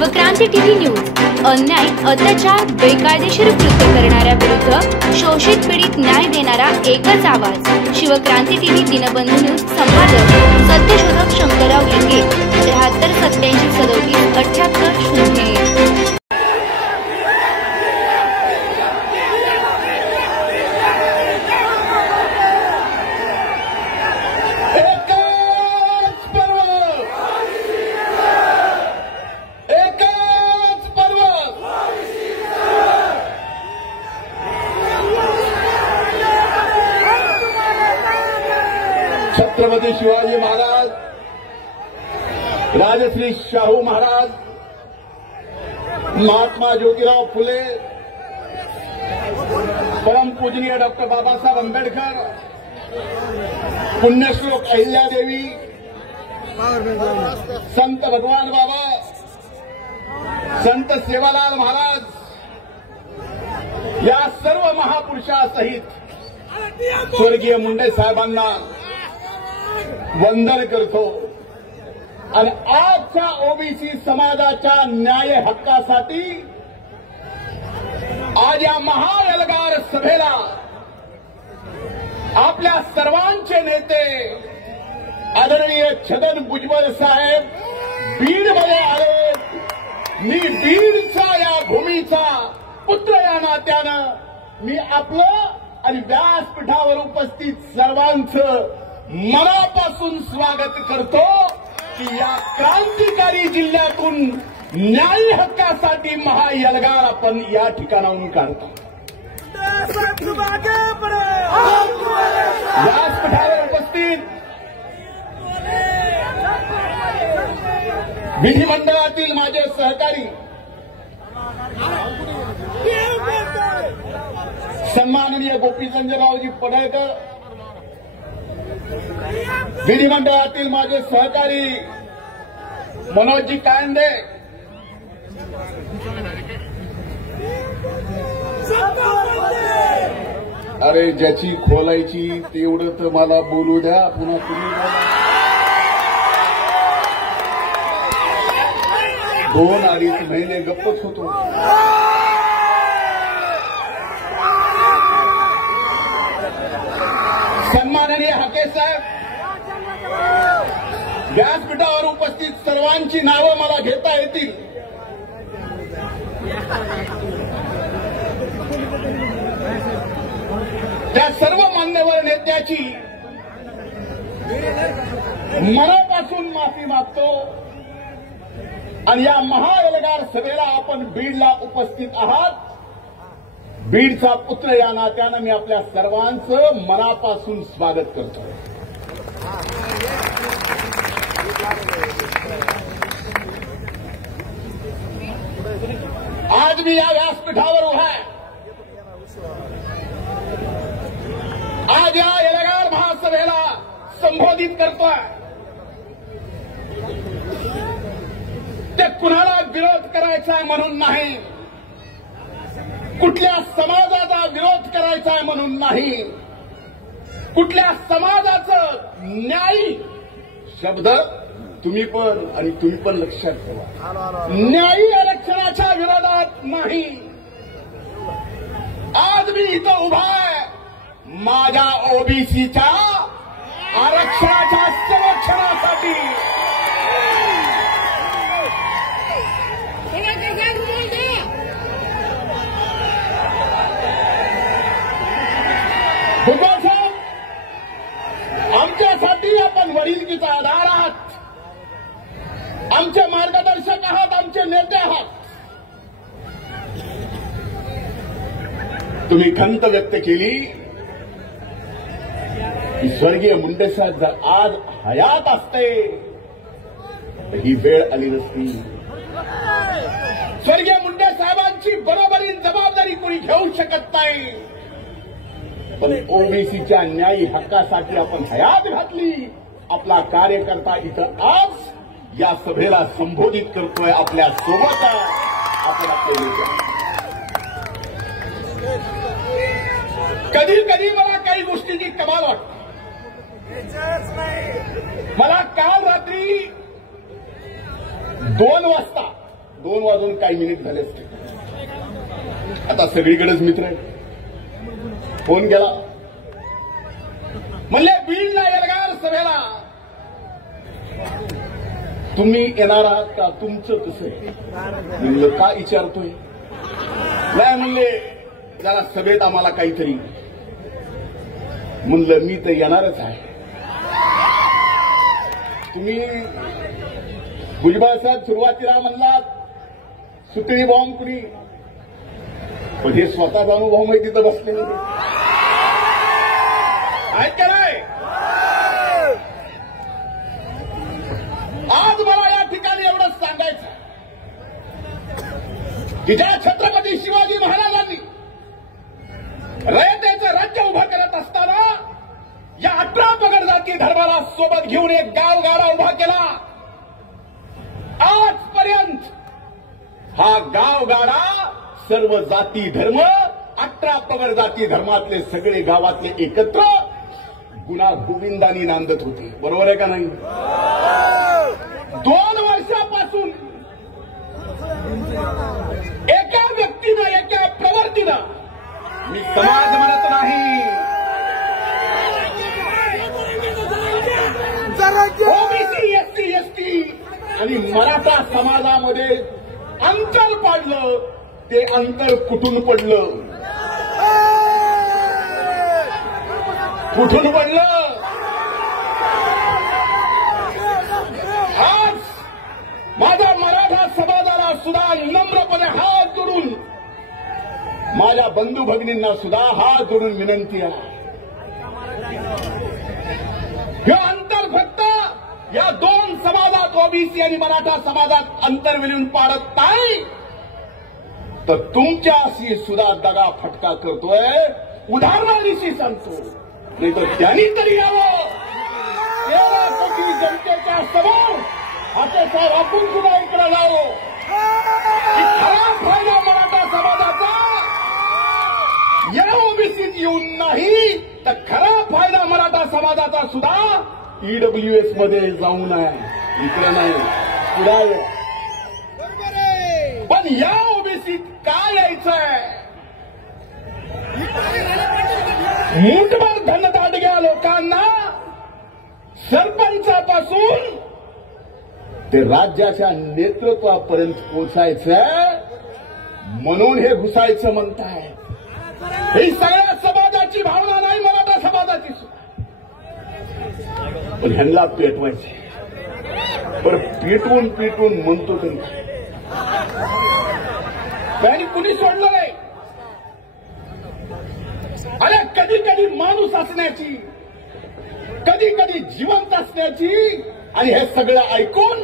Shivkranti TV news अन्याय, अत्याचार, बेकायदेशीर कृत्य करणाऱ्या विरुद्ध शोषित पीडित न्याय देणारा एकच आवाज। शिवक्रांती टीव्ही दिनबंधू न्यूज संपादक सत्यशोधक शंकरराव लिंगे 73 87 37 78 01। छत्रपती शिवाजी महाराज, राजश्री शाहू महाराज, महात्मा ज्योतिराव फुले, परम पूजनीय डॉक्टर बाबासाहेब आंबेडकर, पुण्यश्लोक अहिल्यादेवी, संत भगवान बाबा, संत सेवालाल महाराज या सर्व महापुरुषासहित स्वर्गीय मुंडे साहेबांना वंदन करतो आणि आजच्या ओबीसी समाजाच्या न्याय हक्कासाठी आज या महाएल्गार सभेला आपल्या सर्वांचे नेते आदरणीय छगन भुजबळ साहेब बीडमध्ये आले। मी बीडचा या भूमीचा पुत्र या नात्यानं मी आपलं आणि व्यासपीठावर उपस्थित सर्वांचं मनापासून स्वागत करतो की या क्रांतिकारी जिल्ह्यातून न्याय हक्कासाठी महाएल्गार आपण या ठिकाणाहून काढतो। व्यासपीठावर उपस्थित विधिमंडळातील माझे सहकारी सन्माननीय गोपीचंदरावजी पडळकर, विधिमंडळातील माझे सहकारी मनोजजी कांदे, अरे ज्याची खोलायची तेवढं तर मला बोलू द्या, पुन्हा तुम्ही बोला। 2-2.5 महिने गप्पच होतो। सन्माननीय हाके साहेब, व्यासपीठावर उपस्थित सर्वांची नावं मला घेता येतील। त्या सर्व मान्यवर नेत्याची मनापासून माफी मागतो आणि या महाएल्गार सभेला आपण बीडला उपस्थित आहात। बीडचा पुत्र या नात्यानं मी आपल्या सर्वांचं मनापासून स्वागत करतो। आज मी या व्यासपीठावर उभा आहे। आज या एल्गार महासभेला संबोधित करतोय। ते कुणाला विरोध करायचा म्हणून नाही, कुठल्या समाजाचा विरोध करायचा आहे म्हणून नाही, कुठल्या समाजाचं न्यायी शब्द तुम्ही पण लक्षात ठेवा, न्यायी आरक्षणाच्या विरोधात नाही। आज मी इथं उभा आहे माझ्या ओबीसीच्या आरक्षणाच्या संरक्षणासाठी। भुजबळ साहेब, आमच्यासाठी आपण वडिलकीचा आधार आहात, आमचे मार्गदर्शक आहात, आमचे नेते आहात। तुम्ही खंत व्यक्त केली की स्वर्गीय मुंडे साहेब जर आज हयात असते तर ही वेळ आली नसती। स्वर्गीय मुंडे साहेबांची बरोबरीन जबाबदारी कोणी घेऊ शकत नाही, पण ओबीसीच्या न्यायी हक्कासाठी आपण हयात घातली। आपला कार्यकर्ता इथं आज या सभेला संबोधित करतोय, आपल्या सोबत आपण आपले नेते। कधी कधी मला काही गोष्टींची कमाल वाटते। मला काल रात्री 2 वाजता 2 वाजून काही मिनिट झाले असते. आता सगळीकडेच मित्र आहे. फोन केला, म्हणले बीडला एल्गार सभेला तुम्ही येणार आहात का? तुमचं कसं आहे? म्हणलं का विचारतोय? नाही म्हणले जरा सभेत आम्हाला काहीतरी. म्हणलं मी तर येणारच आहे. तुम्ही भुजबळ साहेब सुरुवातीला म्हणलात सुतळी बॉम्ब कुणी, पण हे स्वतःचा अनुभव माहिती तिथं बसलेले आहेत का नाही? आज मला या ठिकाणी एवढंच सांगायचं की ज्या छत्रपती शिवाजी महाराजांनी रयतेचं राज्य उभं करत असताना या 18 पगड जाती धर्माला सोबत घेऊन एक गावगाडा उभा केला. आजपर्यंत हा गावगाडा सर्व जाती धर्म 18 पगड जाती धर्मातले सगळे गावातले एकत्र गुणा गोविंदानी नांदत होते. बरोबर आहे का नाही? 2 वर्षापासून एका व्यक्तीनं एका प्रवर्तीनं, मी समाज म्हणत नाही, ओबीसी एससी एसटी आणि मराठा समाजामध्ये अंतर पाडलं. ते अंतर कुठून पडलं? कुठून पडलं? आज माझ्या मराठा समाजाला सुद्धा नम्रपणे हात जोडून, माझ्या बंधू भगिनींना सुद्धा हात जोडून विनंती आहे. हे अंतर फक्त या 2 समाजात ओबीसी आणि मराठा समाजात अंतर विलीन पाडत नाही, तर तुमच्याशी सुद्धा दगा फटका करतोय. उदाहरणादिशी सांगतो, नाही तर त्यांनी तरी यावं. 13 कोटी जनतेच्या समोर साहेब आपण सुद्धा इकडे जावं. खरा फायदा मराठा समाजाचा या ओबीसीत येऊन नाही, तर खरा फायदा मराठा समाजाचा सुद्धा ईडब्ल्यूएस मध्ये जाऊन आहे, इकडे नाही, पुढे. पण या ओबीसीत काय यायचंय? मूठभर धनदांडग्या लोकांना सरपंचापासून ते राज्याच्या नेतृत्वापर्यंत पोचायचं, म्हणून हे घुसायचं म्हणताय. ही सगळ्या समाजाची भावना नाही, मराठा समाजाची सुद्धा. पण ह्यांना पेटवायचे. पण पेटवून पेटवून म्हणतो तरी त्यांनी कुणी सोडलं नाही. अरे कधी कधी माणूस असण्याची, कधी कधी जिवंत असण्याची, आणि हे सगळं ऐकून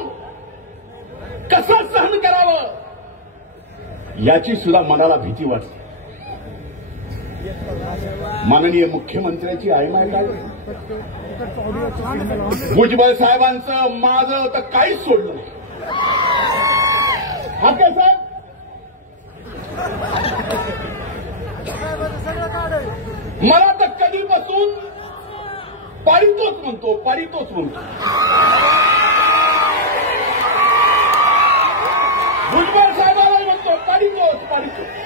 कसं सहन करावं याची सुद्धा मनाला भीती वाटते. माननीय मुख्यमंत्र्याची आयमाय काय? भुजबळ साहेबांचं माझं तर काहीच सोडलं नाही. हा काय साहेब? मला तर कधीपासून पारितोच म्हणतो, पारितोच म्हणतो. भुजबळ साहेबांना म्हणतो पारितोच, पारितोच.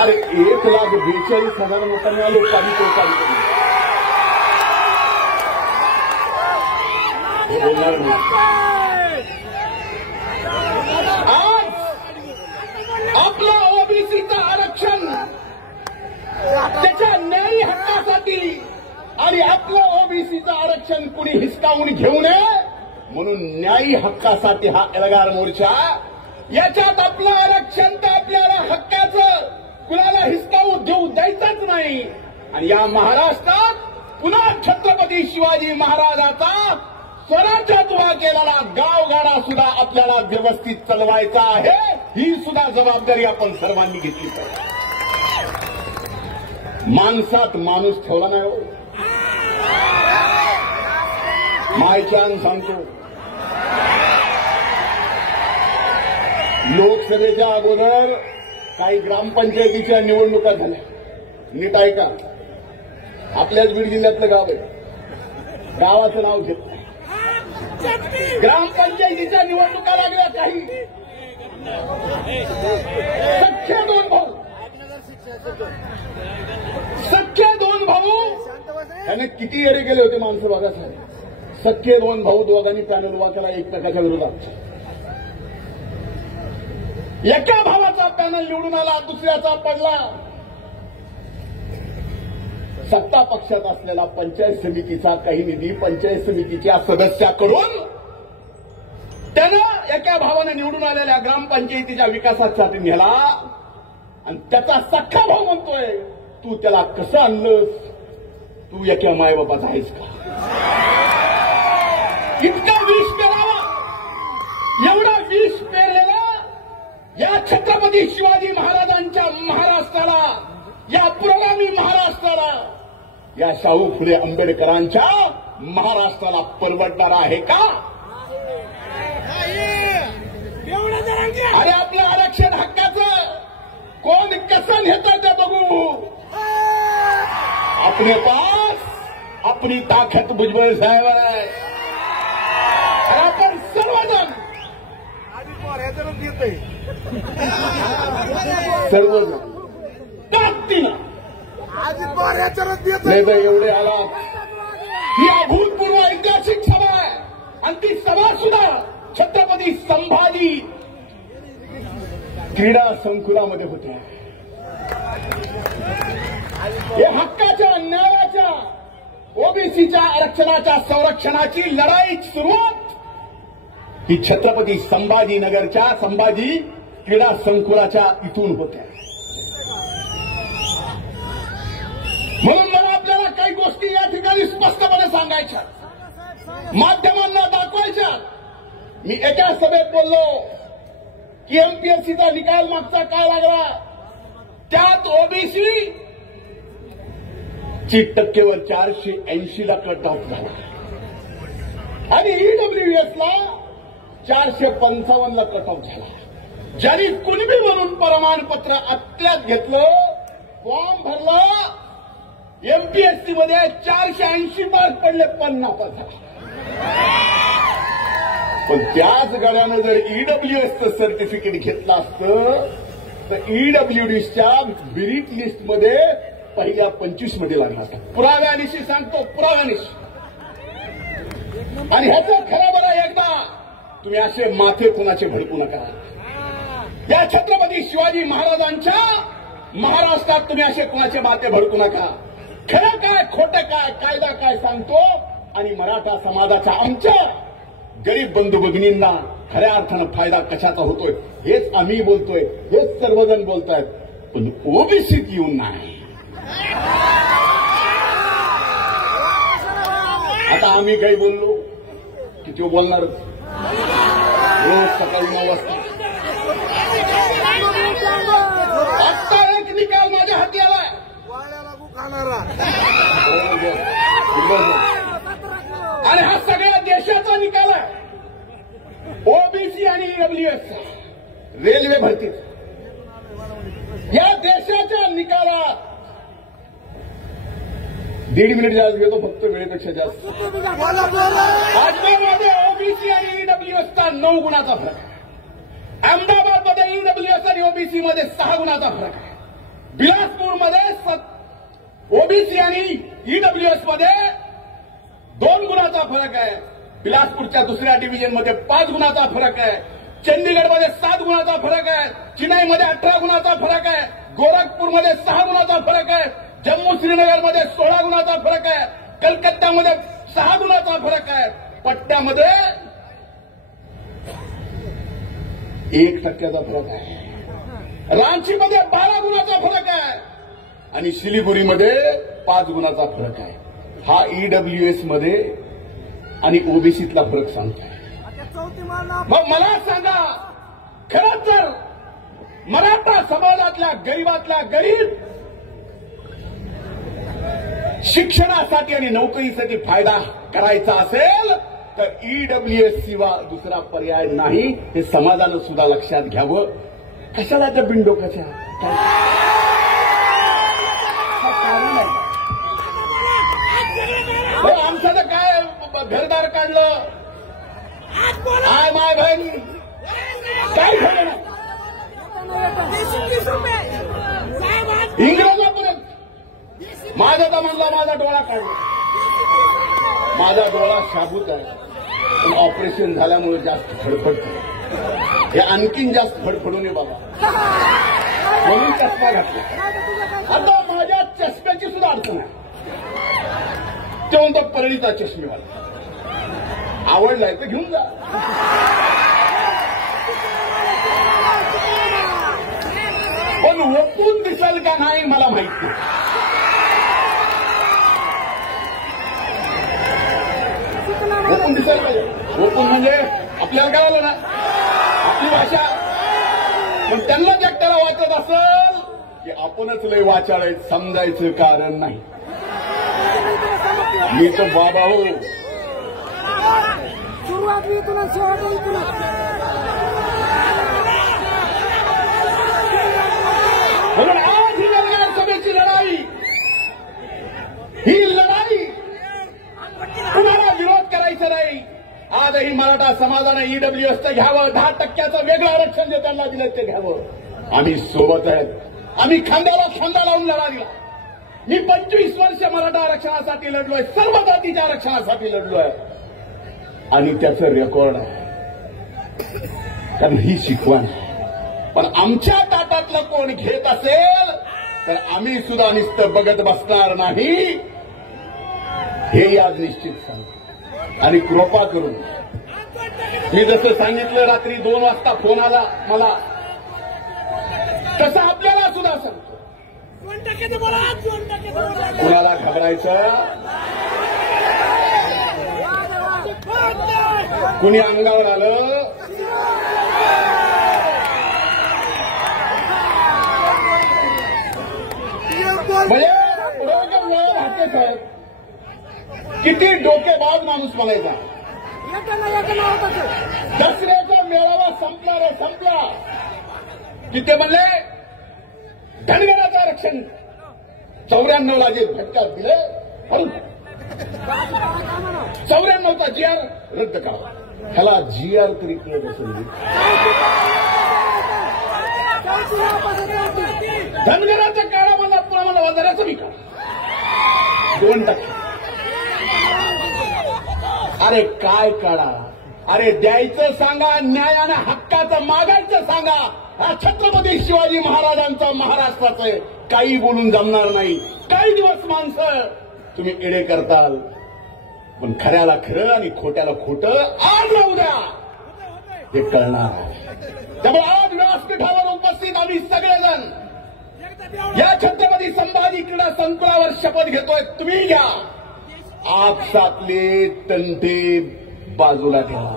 अरे 1,42,000 लोकांना लोक पारितो पारितो बोलणार नाही. आज आपलं ओबीसीचं आरक्षण त्याच्या न्यायी हक्कासाठी आणि आपलं ओबीसीचं आरक्षण कुणी हिसकावून घेऊ नये म्हणून न्यायी हक्कासाठी हा एल्गार मोर्चा. याच्यात आपलं आरक्षण तर आपल्याला हक्काचं कुणाला हिसकावू देऊ द्यायचंच नाही. आणि या महाराष्ट्रात पुन्हा छत्रपती शिवाजी महाराजाचा स्वराज्यात उभा केलेला गावगाडा सुद्धा आपल्याला व्यवस्थित चालवायचा आहे. ही सुद्धा जबाबदारी आपण सर्वांनी घेतली पाहिजे. माणसात माणूस ठेवला नाही हो. मायच्यान सांगतो, लोकसभेच्या अगोदर काही ग्रामपंचायतीच्या निवडणुका झाल्या. नीट ऐका, आपल्याच बीड जिल्ह्यातलं गाव आहे, गावाचं नाव घेत नाही. ग्रामपंचायतीच्या निवडणुका लागल्या काही सख्खे दोन भाऊ त्याने किती येरे गेले होते माणसं बघा साहेब. सख्खे दोन भाऊ दोघांनी पॅनल उभा केला एकमेकाच्या विरोधात. एका भावाचा पॅनल निवडून आला, दुसऱ्याचा पडला. सत्ता पक्षात असलेला पंचायत समितीचा काही निधी पंचायत समितीच्या सदस्याकडून त्यानं एका भावाने निवडून आलेल्या ग्रामपंचायतीच्या विकासासाठी नेला आणि त्याचा सख्खा भाऊ म्हणतोय तू त्याला कसं आणलंस, तू एका मायबापाचा आहेस का. इतका विष पेरावा, एवढा विष पेरलेला या छत्रपती शिवाजी महाराजांच्या महाराष्ट्राला, या पुरोगामी महाराष्ट्राला, या शाहू फुले आंबेडकरांच्या महाराष्ट्राला परवडणार आहे का. अरे आपल्या आरक्षण हक्काचं कोण कसं नेतं ते बघू. अपने पास अपनी ताकत भुजबळ साहेब आहे. आपण सर्वजण ताकदीनं नाही तर एवढे आलात. ही अभूतपूर्व ऐतिहासिक सभा आहे आणि ती सभा सुद्धा छत्रपती संभाजी क्रीडा संकुलामध्ये होते. हे हक्काच्या न्यायाच्या ओबीसीच्या आरक्षणाच्या संरक्षणाची लढाई सुरुवात ही छत्रपती संभाजीनगरच्या संभाजी क्रीडा संकुलाच्या इथून होत्या. म्हणून मला आपल्याला काही गोष्टी या ठिकाणी स्पष्टपणे सांगायच्या, माध्यमांना दाखवायच्या. मी एका सभेत बोललो की एमपीएससीचा निकाल मागचा काय लागला, त्यात ओबीसी ची टक्केवर 480ला कट ऑफ झाला आणि ईडब्ल्यूएसला 455ला कट ऑफ झाला. ज्यांनी कुणबी म्हणून प्रमाणपत्र अत्यात घेतलं, फॉर्म भरला, एमपीएससी मध्ये 480 मार्क पडले, 50 झाला. पण त्याच गड्यानं जर ईडब्ल्यूएसचं सर्टिफिकेट घेतलं असतं तर ईडब्ल्यूडीच्या मेरिट लिस्टमध्ये पहिल्या 25 मध्ये लागला असता. पुराव्यानिशी सांगतो, पुराव्यानिशी. आणि ह्याचं खरं बरं एकदा तुम्ही असे माथे कुणाचे भडकू नका. या छत्रपती शिवाजी महाराजांच्या महाराष्ट्रात तुम्ही असे कुणाचे माथे भडकू नका. खरं काय खोटं काय, कायदा काय सांगतो आणि मराठा समाजाच्या आमच्या गरीब बंधू भगिनींना खऱ्या अर्थानं फायदा कशाचा होतोय हेच आम्ही बोलतोय, हेच सर्वजण बोलतायत, पण ओबीसीत येऊन नाही. आता आम्ही काही बोललो की तो बोलणारच. रोज सकाळी 9 वाजता आत्ता एक निकाल माझ्या हाती आलाय. आणि हा सगळ्या देशाचा निकाल आहे. ओबीसी आणि ईडब्ल्यूएस रेल्वे भरती या देशाच्या निकालात 1.5 मिनिट जास्त घेतो, फक्त वेळेपेक्षा जास्त. आजमेरमध्ये ओबीसी आणि ईडब्ल्यूएसचा 9 गुणाचा फरक आहे. अहमदाबादमध्ये ईडब्ल्यूएस आणि ओबीसी मध्ये 6 गुणाचा फरक आहे. बिलासपूरमध्ये ओबीसी आणि ईडब्ल्यूएस मध्ये 2 गुणाचा फरक आहे. बिलासपूरच्या दुसऱ्या डिव्हिजनमध्ये 5 गुणाचा फरक आहे. चंदीगडमध्ये 7 गुणाचा फरक आहे. चिनाईमध्ये 18 गुणाचा फरक आहे. गोरखपूरमध्ये 6 गुणाचा फरक आहे. जम्मू श्रीनगरमध्ये 16 गुणाचा फरक आहे. कलकत्त्यामध्ये 6 गुणाचा फरक आहे. पट्ट्यामध्ये 1% फरक आहे. रांचीमध्ये 12 गुणाचा फरक आहे आणि शिलिगुरीमध्ये 5 गुणाचा फरक आहे. हा ईडब्ल्यूएस मध्ये आणि ओबीसीतला फरक सांगताय. मग मला सांगा, खरंच जर मराठा समाजातल्या गरीबातल्या गरीब शिक्षणासाठी आणि नोकरीसाठी फायदा करायचा असेल तर ईडब्ल्यूएस शिवाय दुसरा पर्याय नाही, हे समाजानं सुद्धा लक्षात घ्यावं. कशाला त्या बिनडोकाच्या आमचं तर काय घरदार काढलं, आय माय बहीण काय झालं नाही. इंग्रजापर्यंत माझा म्हणला माझा डोळा काढला. माझा डोळा शाबूत आहे पण ऑपरेशन झाल्यामुळे जास्त फडफडतो. हे आणखीन जास्त फडफडू नये बाबा म्हणून चष्मा घातला. आता माझ्या चष्म्याची सुद्धा अडचण आहे. ते म्हणतो परळीचा चष्मेवाला आवडलाय तर घेऊन जा. पण ओपून दिसेल का नाही मला माहिती. ओपून दिसायला पाहिजे. ओपून म्हणजे आपल्याला काय आलं ना आपली भाषा. पण त्यांना जगत्याला वाटत असेल की आपणच लय वाचाळ आहेत समजायचं कारण नाही. मी तो बाबा हो. सुरुवात मी तुला शेवट म्हणून आज ही नगर सभेची लढाई, ही लढाई कुणाला विरोध करायचा नाही. आजही मराठा समाजाने ईडब्ल्यूएसचं घ्यावं. 10% वेगळं आरक्षण जे त्यांना दिलं ते घ्यावं. आम्ही सोबत आहेत. आम्ही खांद्याला खांदा लावून लढा दिला. मी 25 वर्ष मराठा आरक्षणासाठी लढलोय. सर्व जातीच्या आरक्षणासाठी लढलोय आणि त्याचं रेकॉर्ड आहे. कारण ही शिकवण. पण आमच्या ताटातलं कोण घेत असेल तर आम्ही सुद्धा नुसतं बघत बसणार नाही हे आज निश्चित सांगतो. आणि कृपा करून मी जसं सांगितलं रात्री 2 वाजता फोन आला मला तसं आपल्याला सुद्धा सांगतो. कुणाला घबरायचं. कुणी अंगावर आलं म्हणजे भाटे साहेब किती डोकेबाज माणूस म्हणायचा. दसऱ्याचा मेळावा संपला रे संपला की ते म्हणले धनगराचं आरक्षण 94ला जे झटका दिले 94चा GR रद्द करा. ह्याला GR तरी कळत असेल. धनगराच्या काळामध्ये प्रमाण बाजाराचं विकास 2%. अरे काय काढा. अरे द्यायचं सांगा न्यायानं हक्काचं मागायचं सांगा. हा छत्रपती शिवाजी महाराजांचा महाराष्ट्राचं काही बोलून जमणार नाही. काही दिवस माणसं तुम्ही एडे करताल पण खऱ्याला खरं आणि खोट्याला खोटं आज ना उद्या हे कळणार. त्यामुळे आज व्यासपीठावर उपस्थित आम्ही सगळेजण या छत्रपती संभाजी क्रीडा संकुलावर शपथ घेतोय. तुम्ही घ्या. आपसातले तंटे बाजूला ठेवा.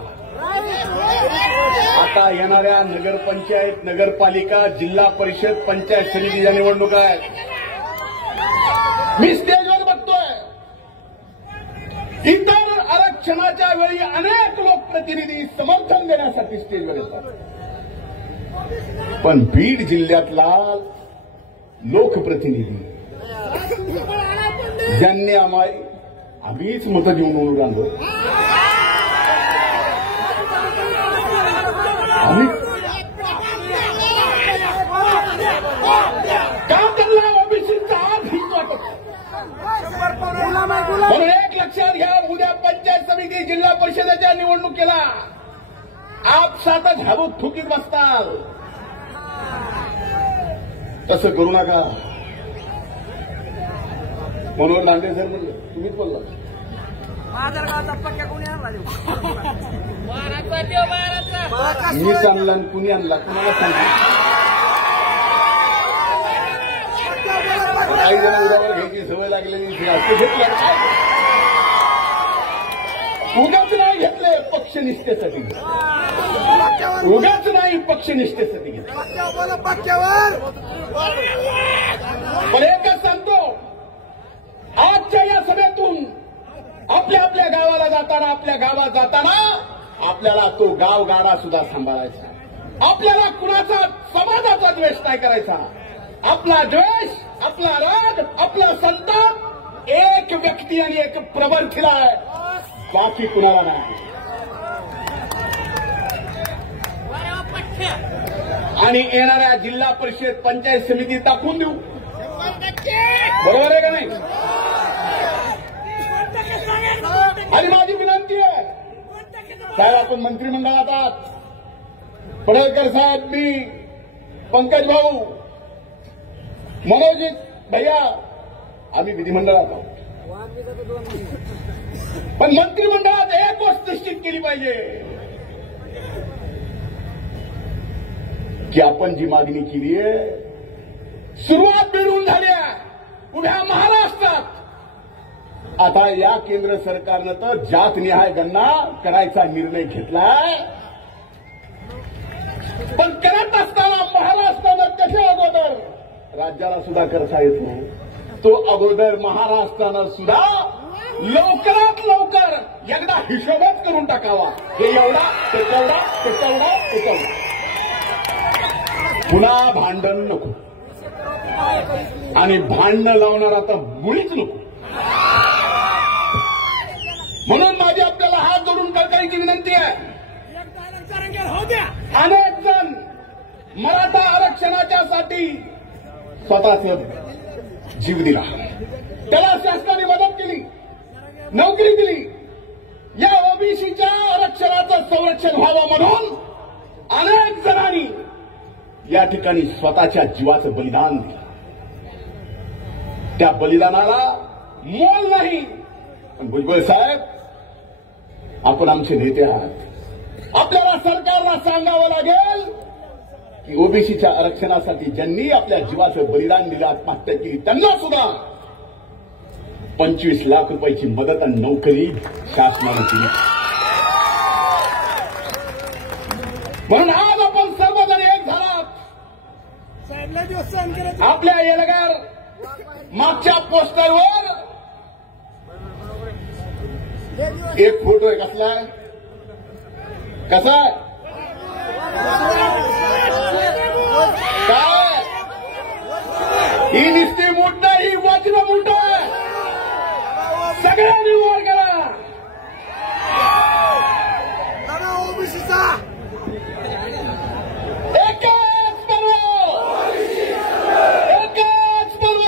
आता येणाऱ्या नगरपंचायत, नगरपालिका, जिल्हा परिषद, पंचायत समितीच्या निवडणुका आहेत. मी स्टेजवर बघतोय इतर आरक्षणाच्या वेळी अनेक लोकप्रतिनिधी समर्थन देण्यासाठी स्टेजवर येतात. पण बीड जिल्ह्यातला लोकप्रतिनिधी ज्यांनी आम्हीच मतं देऊन निवडून आणलो. का त्यांना ओबीसीचा आज हीच वाटत. म्हणून एक लक्षात घ्या. उद्या पंचायत समिती, जिल्हा परिषदेच्या निवडणुकीला आपसातच हबूक थुकीत बसताल. तसं करू नका. म्हणून लांडे सर म्हणले तुम्हीच बोलला मीच आणला कुणी आणला कुणाला सांगितलं. काही जण उद्यावर घ्यायची सवय लागलेली घेतलं. उगाच नाही घेतले पक्षनिष्ठेसाठी. उगाच नाही पक्षनिष्ठेसाठी घेतलं. पण एकच सांगतो आजच्या या सभेतून आपल्या आपल्या गावाला जाताना, आपल्या गावात जाताना आपल्याला तो गावगाडा सुद्धा सांभाळायचा. आपल्याला कुणाचा समाजाचा द्वेष नाही करायचा. आपला द्वेष, आपला राग, आपला संताप एक व्यक्ती आणि एक प्रवर्तीला आहे. बाकी कुणाला नाही. आणि येणाऱ्या जिल्हा परिषद पंचायत समिती दाखवून देऊ. बरोबर आहे का नाही? आणि माझी विनंती आहे साहेब, आपण मंत्रिमंडळात आहात. पडळकर साहेब, मी, पंकज भाऊ, मनोज भैया, आम्ही विधिमंडळात आहोत. पण मंत्रिमंडळात एक गोष्ट निश्चित केली पाहिजे की आपण जी मागणी केली आहे, सुरुवात मिळून झाल्या उभ्या महाराष्ट्रात. आता या केंद्र सरकारनं तर जातनिहाय गणना करायचा निर्णय घेतलाय. पण करत असताना महाराष्ट्रानं कशा अगोदर राज्याला सुद्धा करता येत नाही, तो अगोदर महाराष्ट्रानं सुद्धा लवकरात लवकर एकदा हिशोबच करून टाकावा. हे एवढा, ते तेवढा, ते तेवढा, ते तेवढा. पुन्हा भांडण नको आणि भांडणं लावणारा तर मुळीच नको. म्हणून माझी आपल्याला हात जोडून कळकळीची विनंती आहे. अनेक जण मराठा आरक्षणाच्यासाठी स्वतःचे जीव दिला, त्याला शासनाने मदत केली, नोकरी दिली. या ओबीसीच्या आरक्षणाचं संरक्षण व्हावं म्हणून अनेक जणांनी या ठिकाणी स्वतःच्या जीवाचं बलिदान दिलं. त्या बलिदानाला मोल नाही. पण भुजबळ साहेब, आपण आमचे नेते आहात. आपल्याला सरकारला सांगावं लागेल की ओबीसीच्या आरक्षणासाठी ज्यांनी आपल्या जीवाचं बलिदान दिलं, आत्महत्या केली, त्यांना सुद्धा 25 लाख रुपयाची मदत आणि नोकरी शासनानं दिली. म्हणून आज आपण सर्वजण एक झालात. आपल्या येलगार मागच्या पोस्टरवर एक फोटो आहे. कसला आहे? कसा आहे? काय? ही नुसती मूठ नाही, ही वज्र मूठ आहे. सगळ्यांनी वर करा. एकच पर्व, एकच पर्व.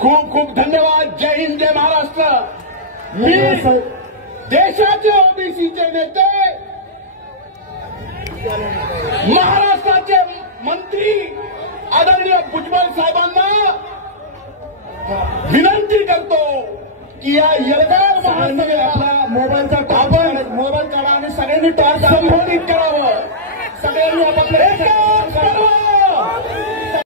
खूप खूप धन्यवाद. जय हिंद, जय महाराष्ट्र. मी देशाचे ओबीसीचे नेते, महाराष्ट्राचे मंत्री आदरणीय भुजबळ साहेबांना विनंती करतो की या येलगार महासभेला मोबाईल काढा आणि सगळ्यांनी टॉर्च संबोधित करावं. सगळ्यांनी आपापले